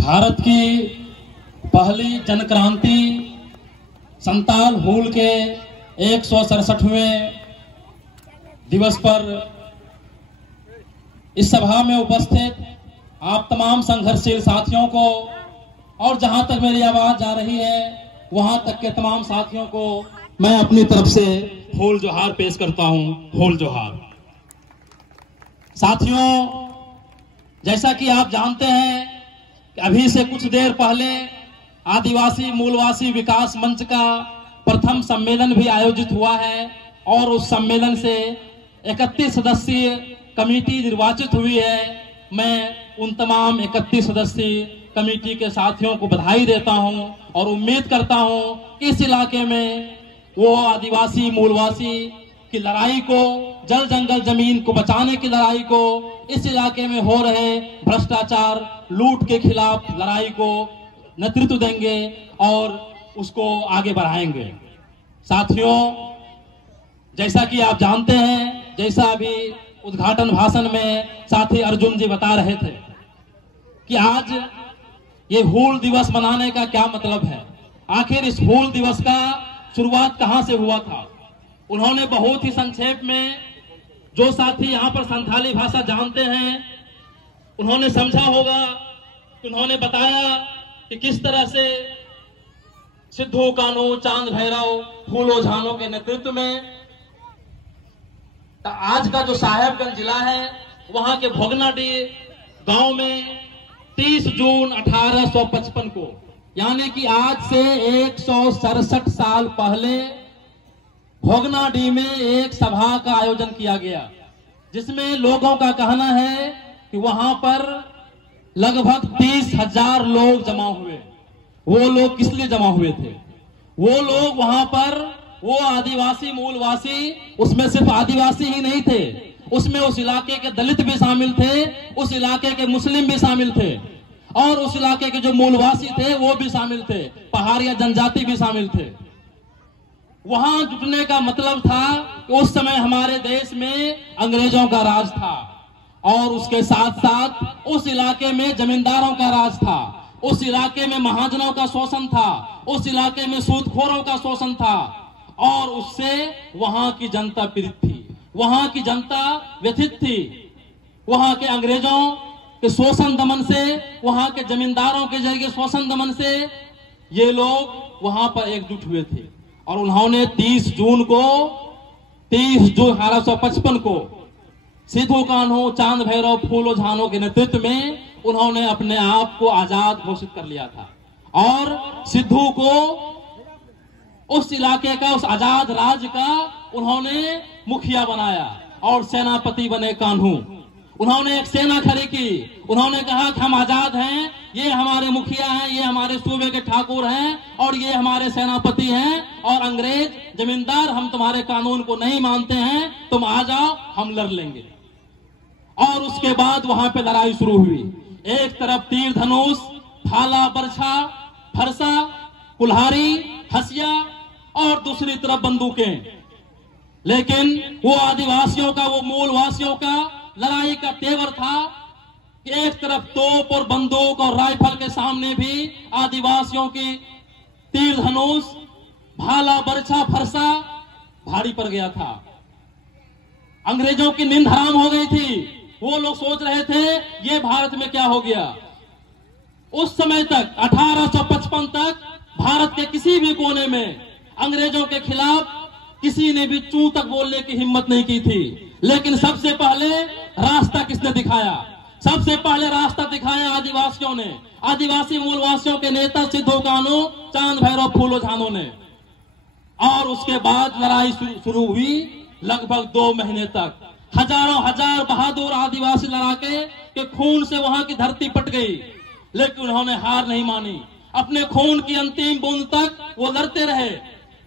भारत की पहली जन क्रांति संताल हूल के 167वें दिवस पर इस सभा में उपस्थित आप तमाम संघर्षशील साथियों को और जहां तक मेरी आवाज जा रही है वहां तक के तमाम साथियों को मैं अपनी तरफ से होल जोहार पेश करता हूं। होल जोहार। साथियों, जैसा कि आप जानते हैं कि अभी से कुछ देर पहले आदिवासी मूलवासी विकास मंच का प्रथम सम्मेलन भी आयोजित हुआ है और उस सम्मेलन से 31 सदस्यीय कमेटी निर्वाचित हुई है। मैं उन तमाम 31 सदस्यीय कमेटी के साथियों को बधाई देता हूं और उम्मीद करता हूं कि इस इलाके में वो आदिवासी मूलवासी की लड़ाई को, जल जंगल जमीन को बचाने की लड़ाई को, इस इलाके में हो रहे भ्रष्टाचार लूट के खिलाफ लड़ाई को नेतृत्व देंगे और उसको आगे बढ़ाएंगे। साथियों, जैसा कि आप जानते हैं, जैसा अभी उद्घाटन भाषण में साथी अर्जुन जी बता रहे थे कि आज ये हूल दिवस मनाने का क्या मतलब है, आखिर इस हूल दिवस का शुरुआत कहां से हुआ था। उन्होंने बहुत ही संक्षेप में, जो साथी यहां पर संथाली भाषा जानते हैं उन्होंने समझा होगा, उन्होंने बताया कि किस तरह से सिद्धू कान्हू, चांद भैरव, फूलो झानो के नेतृत्व में आज का जो साहेबगंज जिला है वहां के भोगनाडीह गांव में 30 जून 1855 को, यानी कि आज से 167 साल पहले भोगनाडीह में एक सभा का आयोजन किया गया, जिसमें लोगों का कहना है कि वहां पर लगभग 30,000 लोग जमा हुए। वो लोग किस लिए जमा हुए थे? वो लोग वहां पर, वो आदिवासी मूलवासी, उसमें सिर्फ आदिवासी ही नहीं थे, उसमें उस इलाके के दलित भी शामिल थे, उस इलाके के मुस्लिम भी शामिल थे और उस इलाके के जो मूलवासी थे वो भी शामिल थे, पहाड़िया जनजाति भी शामिल थे। वहां जुटने का मतलब था कि उस समय हमारे देश में अंग्रेजों का राज था और उसके साथ साथ उस इलाके में जमींदारों का राज था, उस इलाके में महाजनों का शोषण था, उस इलाके में सूदखोरों का शोषण था और उससे वहां की जनता पीड़ित थी, वहां की जनता व्यथित थी। वहां के अंग्रेजों के शोषण दमन से, वहां के जमींदारों के जरिए शोषण दमन से ये लोग वहां पर एकजुट हुए थे और उन्होंने 30 जून 1855 को सिद्धू कान्हू, चांद भैरव, फूलो झानो के नेतृत्व में उन्होंने अपने आप को आजाद घोषित कर लिया था और सिद्धू को उस इलाके का, उस आजाद राज्य का उन्होंने मुखिया बनाया और सेनापति बने कान्हू। उन्होंने एक सेना खड़ी की, उन्होंने कहा कि हम आजाद हैं, ये हमारे मुखिया हैं, ये हमारे सूबे के ठाकुर हैं और ये हमारे सेनापति हैं और अंग्रेज जमींदार हम तुम्हारे कानून को नहीं मानते हैं, तुम आ जाओ, हम लड़ लेंगे। और उसके बाद वहां पे लड़ाई शुरू हुई। एक तरफ तीर धनुष, भाला, बरछा, फरसा, कुल्हाड़ी, हसिया और दूसरी तरफ बंदूकें। लेकिन वो आदिवासियों का, वो मूलवासियों का लड़ाई का तेवर था कि एक तरफ तोप और बंदूक और राइफल के सामने भी आदिवासियों की तीर धनुष, भाला, बरछा, फरसा भारी पड़ गया था। अंग्रेजों की नींद हराम हो गई थी। वो लोग सोच रहे थे ये भारत में क्या हो गया। उस समय तक 1855 तक भारत के किसी भी कोने में अंग्रेजों के खिलाफ किसी ने भी चू तक बोलने की हिम्मत नहीं की थी। लेकिन सबसे पहले रास्ता किसने दिखाया? सबसे पहले रास्ता दिखाया आदिवासियों ने, आदिवासी मूलवासियों के नेता सिद्धू कान्हू, चांद भैरव, फूलो झानो ने। और उसके बाद लड़ाई शुरू हुई। लगभग 2 महीने तक हजारों हजार बहादुर आदिवासी लड़ाके के खून से वहां की धरती पट गई, लेकिन उन्होंने हार नहीं मानी। अपने खून की अंतिम बूंद तक वो लड़ते रहे,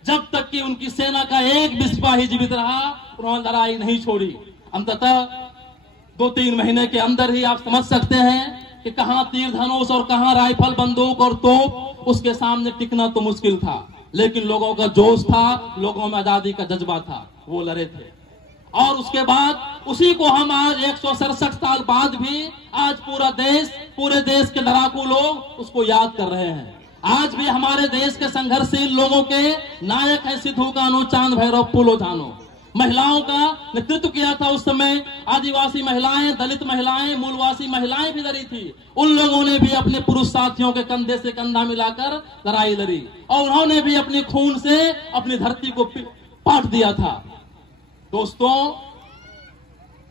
जब तक कि उनकी सेना का एक भी सिपाही जीवित रहा। उन्होंने लड़ाई नहीं छोड़ी। अंततः 2-3 महीने के अंदर ही आप समझ सकते हैं कि कहां तीर धनुष और कहां राइफल, बंदूक और तोप, उसके सामने टिकना तो मुश्किल था। लेकिन लोगों का जोश था, लोगों में आजादी का जज्बा था, वो लड़े थे। और उसके बाद उसी को हम आज 167 साल बाद भी आज पूरे देश के लड़ाकू लोग उसको याद कर रहे हैं। आज भी हमारे देश के संघर्षशील लोगों के नायक हैं सिद्धू कान्हू, चांद भैरव, फूलो झानो। महिलाओं का नेतृत्व किया था उस समय। आदिवासी महिलाएं, दलित महिलाएं, मूलवासी महिलाएं भी लड़ी थी। उन लोगों ने भी अपने पुरुष साथियों के कंधे से कंधा मिलाकर लड़ाई लड़ी और उन्होंने भी अपने खून से अपनी धरती को पाट दिया था। दोस्तों,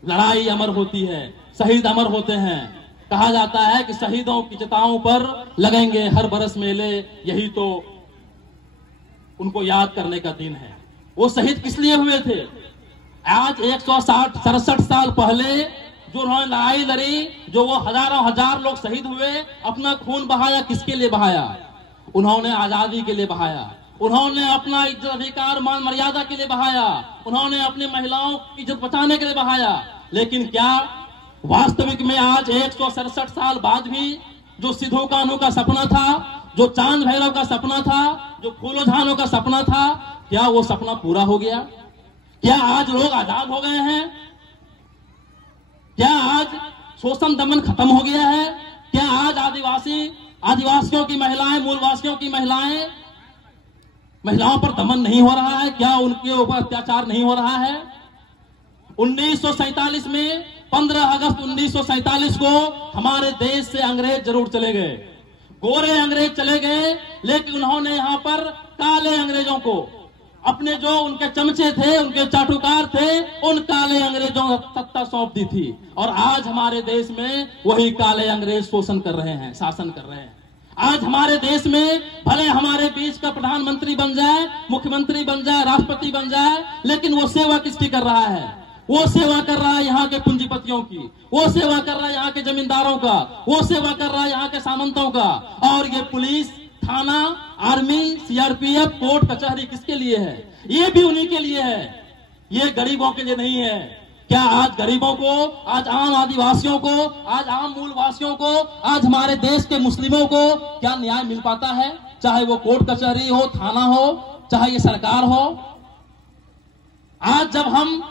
लड़ाई अमर होती है, शहीद अमर होते हैं। कहा जाता है कि शहीदों की चिताओं पर लगेंगे हर बरस मेले, यही तो उनको याद करने का दिन है। वो शहीद किस लिए हुए थे? आज 167 साल पहले जो उन्होंने लड़ाई लड़ी, जो वो हजारों हजार लोग शहीद हुए, अपना खून बहाया, किसके लिए बहाया? उन्होंने आजादी के लिए बहाया, उन्होंने अपना इज्जत, अधिकार, मान मर्यादा के लिए बहाया, उन्होंने अपनी महिलाओं की इज्जत बचाने के लिए बहाया। लेकिन क्या वास्तविक में आज 167 साल बाद भी जो सिद्धू कान्हू का सपना था, जो चांद भैरव का सपना था, जो फूलो झानो का सपना था, क्या वो सपना पूरा हो गया? क्या आज लोग आजाद हो गए हैं? क्या आज शोषण दमन खत्म हो गया है? क्या आज आदिवासियों की महिलाएं, मूलवासियों की महिलाओं पर दमन नहीं हो रहा है? क्या उनके ऊपर अत्याचार नहीं हो रहा है? 1947 में 15 अगस्त 1947 को हमारे देश से अंग्रेज जरूर चले गए, गोरे अंग्रेज चले गए, लेकिन उन्होंने यहाँ पर काले अंग्रेजों को, अपने जो उनके चमचे थे, उनके चाटुकार थे, उन काले अंग्रेजों को सत्ता सौंप दी थी। और आज हमारे देश में वही काले अंग्रेज शोषण कर रहे हैं, शासन कर रहे हैं। आज हमारे देश में भले हमारे बीच का प्रधानमंत्री बन जाए, मुख्यमंत्री बन जाए, राष्ट्रपति बन जाए, लेकिन वो सेवा किसकी कर रहा है? वो सेवा कर रहा है यहाँ के पूंजीपतियों की, वो सेवा कर रहा है यहाँ के जमींदारों का, वो सेवा कर रहा है यहाँ के सामंतों का। और ये पुलिस, थाना, आर्मी, सीआरपीएफ, कोर्ट कचहरी किसके लिए है? ये भी उन्हीं के लिए है, ये गरीबों के लिए नहीं है। क्या आज गरीबों को, आज आम आदिवासियों को, आज आम मूलवासियों को, आज हमारे देश के मुस्लिमों को क्या न्याय मिल पाता है? चाहे वो कोर्ट कचहरी हो, थाना हो, चाहे ये सरकार हो। आज जब हम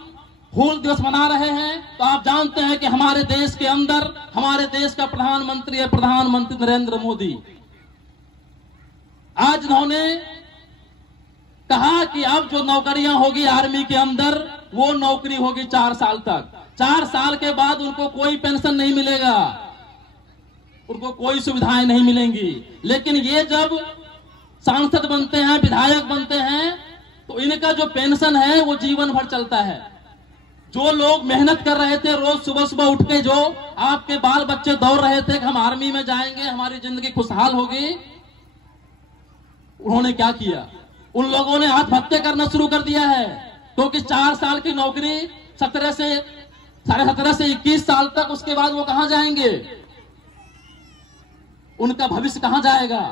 हूल दिवस मना रहे हैं तो आप जानते हैं कि हमारे देश के अंदर हमारे देश का प्रधानमंत्री है, प्रधानमंत्री नरेंद्र मोदी। आज उन्होंने कहा कि अब जो नौकरियां होगी आर्मी के अंदर, वो नौकरी होगी 4 साल तक। 4 साल के बाद उनको कोई पेंशन नहीं मिलेगा, उनको कोई सुविधाएं नहीं मिलेंगी। लेकिन ये जब सांसद बनते हैं, विधायक बनते हैं, तो इनका जो पेंशन है वो जीवन भर चलता है। जो लोग मेहनत कर रहे थे, रोज सुबह सुबह उठ के जो आपके बाल बच्चे दौड़ रहे थे कि हम आर्मी में जाएंगे, हमारी जिंदगी खुशहाल होगी, उन्होंने क्या किया? उन लोगों ने आत्महत्या करना शुरू कर दिया है। क्योंकि 4 साल की नौकरी 17 से 21 साल तक, उसके बाद वो कहां जाएंगे? उनका भविष्य कहां जाएगा?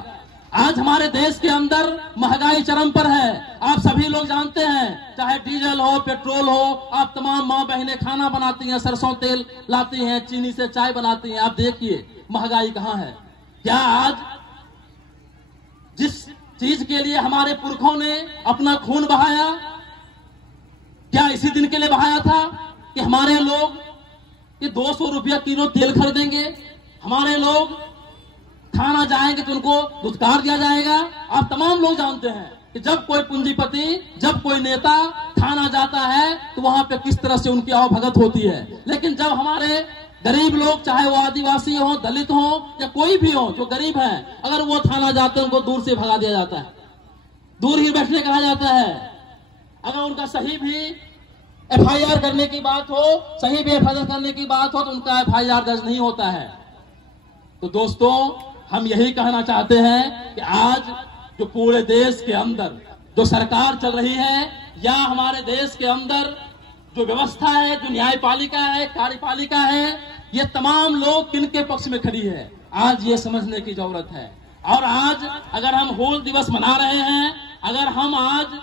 आज हमारे देश के अंदर महंगाई चरम पर है, आप सभी लोग जानते हैं। चाहे डीजल हो, पेट्रोल हो, आप तमाम माँ बहनें खाना बनाती हैं, सरसों तेल लाती हैं, चीनी से चाय बनाती हैं। आप देखिए महंगाई कहां है। क्या आज जिस चीज के लिए हमारे पुरखों ने अपना खून बहाया, क्या इसी दिन के लिए बहाया था कि हमारे लोग ये 200 रुपया किलो तेल खरीदेंगे, हमारे लोग थाना जाएंगे तो उनको दुत्कार दिया जाएगा? आप तमाम लोग जानते हैं कि जब कोई पूंजीपति, जब कोई नेता थाना जाता है तो वहां पे किस तरह से उनकी आवभगत होती है। लेकिन जब हमारे गरीब लोग, चाहे वो आदिवासी हो, दलित हो या कोई भी हो जो गरीब है, अगर वो थाना जाते हैं उनको दूर से भगा दिया जाता है, दूर ही बैठने कहा जाता है। अगर उनका सही भी एफआईआर करने की बात हो, सही भी एफआईआर करने की बात हो, तो उनका एफआईआर दर्ज नहीं होता है। तो दोस्तों, हम यही कहना चाहते हैं कि आज जो पूरे देश के अंदर जो सरकार चल रही है, या हमारे देश के अंदर जो व्यवस्था है, जो न्यायपालिका है, कार्यपालिका है, ये तमाम लोग किनके पक्ष में खड़ी है, आज ये समझने की जरूरत है। और आज अगर हम हूल दिवस मना रहे हैं, अगर हम आज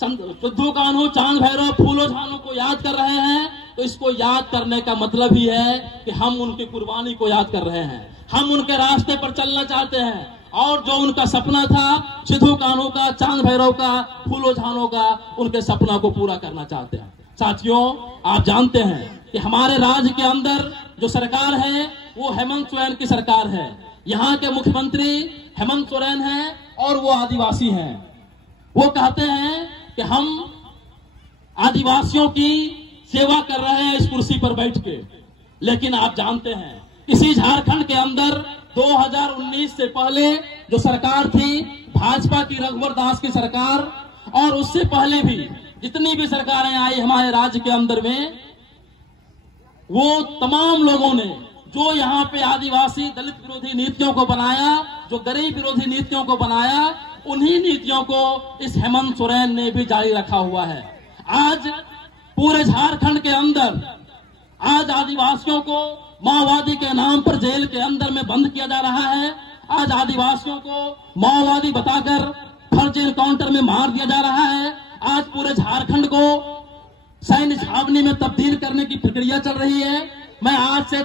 सिद्धू कान्हू, चांद भैरव, फूलो झानो को याद कर रहे हैं, तो इसको याद करने का मतलब ही है कि हम उनकी कुर्बानी को याद कर रहे हैं, हम उनके रास्ते पर चलना चाहते हैं। और जो उनका सपना था सिद्धू कान्हू का, चांद भैरव का, फूलो झानो का, उनके सपना को पूरा करना चाहते हैं। साथियों, आप जानते हैं कि हमारे राज्य के अंदर जो सरकार है वो हेमंत सोरेन की सरकार है। यहाँ के मुख्यमंत्री हेमंत सोरेन हैं और वो आदिवासी हैं। वो कहते हैं कि हम आदिवासियों की सेवा कर रहे हैं इस कुर्सी पर बैठ के, लेकिन आप जानते हैं इसी झारखंड के अंदर 2019 से पहले जो सरकार थी भाजपा की, रघुवर दास की सरकार, और उससे पहले भी जितनी भी सरकारें आई हमारे राज्य के अंदर में, वो तमाम लोगों ने जो यहाँ पे आदिवासी दलित विरोधी नीतियों को बनाया, जो गरीब विरोधी नीतियों को बनाया, उन्हीं नीतियों को इस हेमंत सोरेन ने भी जारी रखा हुआ है। आज पूरे झारखंड के अंदर आज आदिवासियों को माओवादी के नाम पर जेल के अंदर में बंद किया जा रहा है। आज आदिवासियों को माओवादी बताकर फर्जी एनकाउंटर में मार दिया जा रहा है। आज पूरे झारखंड को सैन्य छावनी में तब्दील करने की प्रक्रिया चल रही है। मैं आज से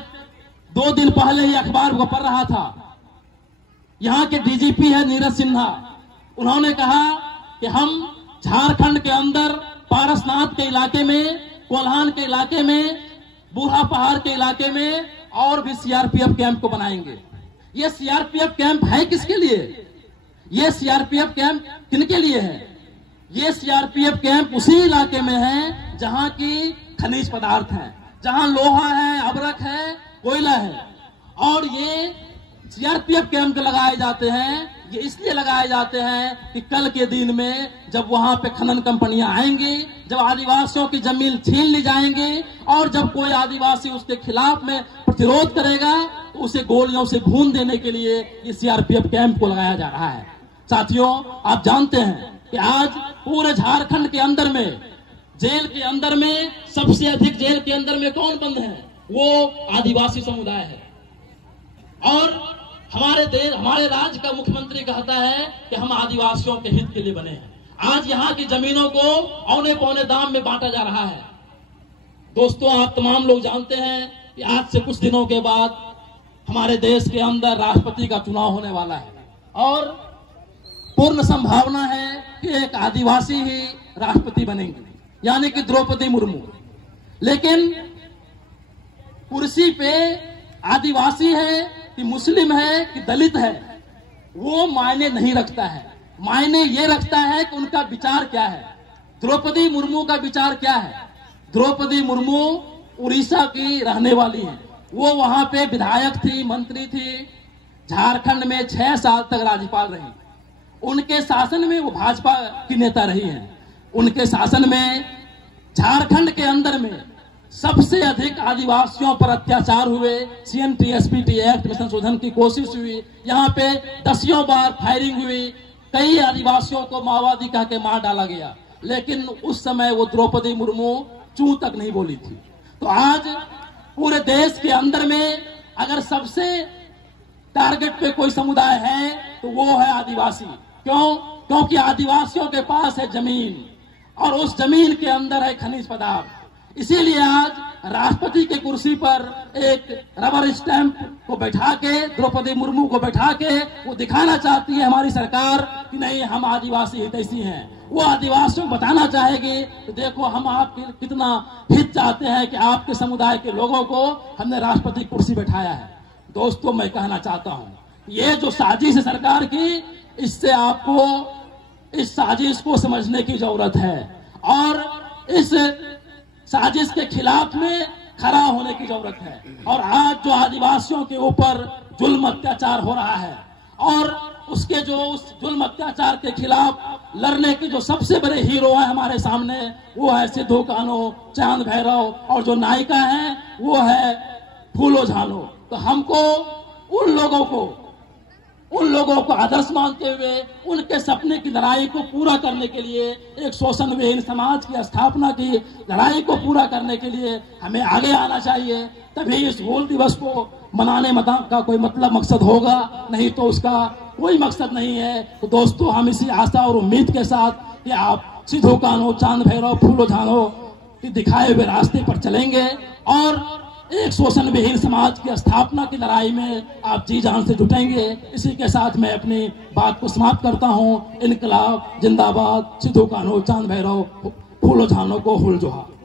2 दिन पहले ही अखबार को पढ़ रहा था। यहाँ के डीजीपी है नीरज सिन्हा, उन्होंने कहा कि हम झारखंड के अंदर पारसनाथ के इलाके में, कोल्हान के इलाके में, बूढ़ा पहाड़ के इलाके में और भी सीआरपीएफ कैंप को बनाएंगे। ये सीआरपीएफ कैंप है किसके लिए? ये सीआरपीएफ कैंप किनके लिए है? ये सीआरपीएफ कैंप उसी इलाके में है जहां की खनिज पदार्थ है, जहां लोहा है, अबरक है, कोयला है। और ये सीआरपीएफ कैंप लगाए जाते हैं, ये इसलिए लगाए जाते हैं कि कल के दिन में जब वहां पे खनन कंपनियां आएंगी, जब आदिवासियों की जमीन छीन ली जाएंगी और जब कोई आदिवासी उसके खिलाफ में प्रतिरोध करेगा तो उसे गोलियों से भून देने के लिए ये सीआरपीएफ कैंप को लगाया जा रहा है। साथियों, आप जानते हैं कि आज पूरे झारखंड के अंदर में, जेल के अंदर में सबसे अधिक जेल के अंदर में कौन बंद है? वो आदिवासी समुदाय है। और हमारे राज्य का मुख्यमंत्री कहता है कि हम आदिवासियों के हित के लिए बने हैं। आज यहाँ की जमीनों को औने पौने दाम में बांटा जा रहा है। दोस्तों, आप तमाम लोग जानते हैं कि आज से कुछ दिनों के बाद हमारे देश के अंदर राष्ट्रपति का चुनाव होने वाला है और पूर्ण संभावना है कि एक आदिवासी ही राष्ट्रपति बनेंगे, यानी कि द्रौपदी मुर्मू। लेकिन कुर्सी पे आदिवासी है कि मुस्लिम है कि दलित है, वो मायने नहीं रखता है। मायने ये रखता है कि उनका विचार क्या है। द्रौपदी मुर्मू का विचार क्या है? द्रौपदी मुर्मू उड़ीसा की रहने वाली है। वो वहां पे विधायक थी, मंत्री थी, झारखंड में 6 साल तक राज्यपाल रही। उनके शासन में वो भाजपा की नेता रही हैं। उनके शासन में झारखंड के अंदर में सबसे अधिक आदिवासियों पर अत्याचार हुए। CNTSPT एक्ट में संशोधन की कोशिश हुई, यहाँ पे 10 बार फायरिंग हुई, कई आदिवासियों को माओवादी कह के मार डाला गया। लेकिन उस समय वो द्रौपदी मुर्मू चूं तक नहीं बोली थी। तो आज पूरे देश के अंदर में अगर सबसे टारगेट पे कोई समुदाय है तो वो है आदिवासी। क्यों? क्योंकि आदिवासियों के पास है जमीन और उस जमीन के अंदर है खनिज पदार्थ। इसीलिए आज राष्ट्रपति के कुर्सी पर एक रबर स्टैंप को बैठा के, द्रौपदी मुर्मू को बैठा के वो दिखाना चाहती है हमारी सरकार कि नहीं, हम आदिवासी हितैषी हैं। वो आदिवासियों को बताना चाहेगी तो देखो हम आपके कितना हित चाहते हैं कि आपके समुदाय के लोगों को हमने राष्ट्रपति कुर्सी बैठाया है। दोस्तों, मैं कहना चाहता हूँ ये जो साजिश है सरकार की, इससे आपको इस साजिश को समझने की जरूरत है और इस साजिश के खिलाफ में खड़ा होने की जरूरत है। और आज जो आदिवासियों के ऊपर जुल्म अत्याचार हो रहा है और उसके जो उस जुल्म अत्याचार के खिलाफ लड़ने के जो सबसे बड़े हीरो हैं हमारे सामने, वो है सिद्धू कान्हू, चांद भैरव, और जो नायिका है वो है फूलो झानो। तो हमको उन लोगों को आदर्श मानते हुए उनके सपने की लड़ाई को पूरा करने के लिए, एक शोषण विहीन समाज की स्थापना की लड़ाई को पूरा करने के लिए हमें आगे आना चाहिए। तभी इस हूल दिवस को मनाने का कोई मतलब मकसद होगा, नहीं तो उसका कोई मकसद नहीं है। तो दोस्तों, हम इसी आशा और उम्मीद के साथ कि आप सिद्धू कान्हू, चांद भैरव, फूलो झानो के दिखाए हुए रास्ते पर चलेंगे और एक शोषण विहीन समाज की स्थापना की लड़ाई में आप जी जान से जुटेंगे। इसी के साथ मैं अपनी बात को समाप्त करता हूं। इनकलाब जिंदाबाद। सिद्धू कान्हू, चांद भैरव, फूलो झानो को हुल जोहार।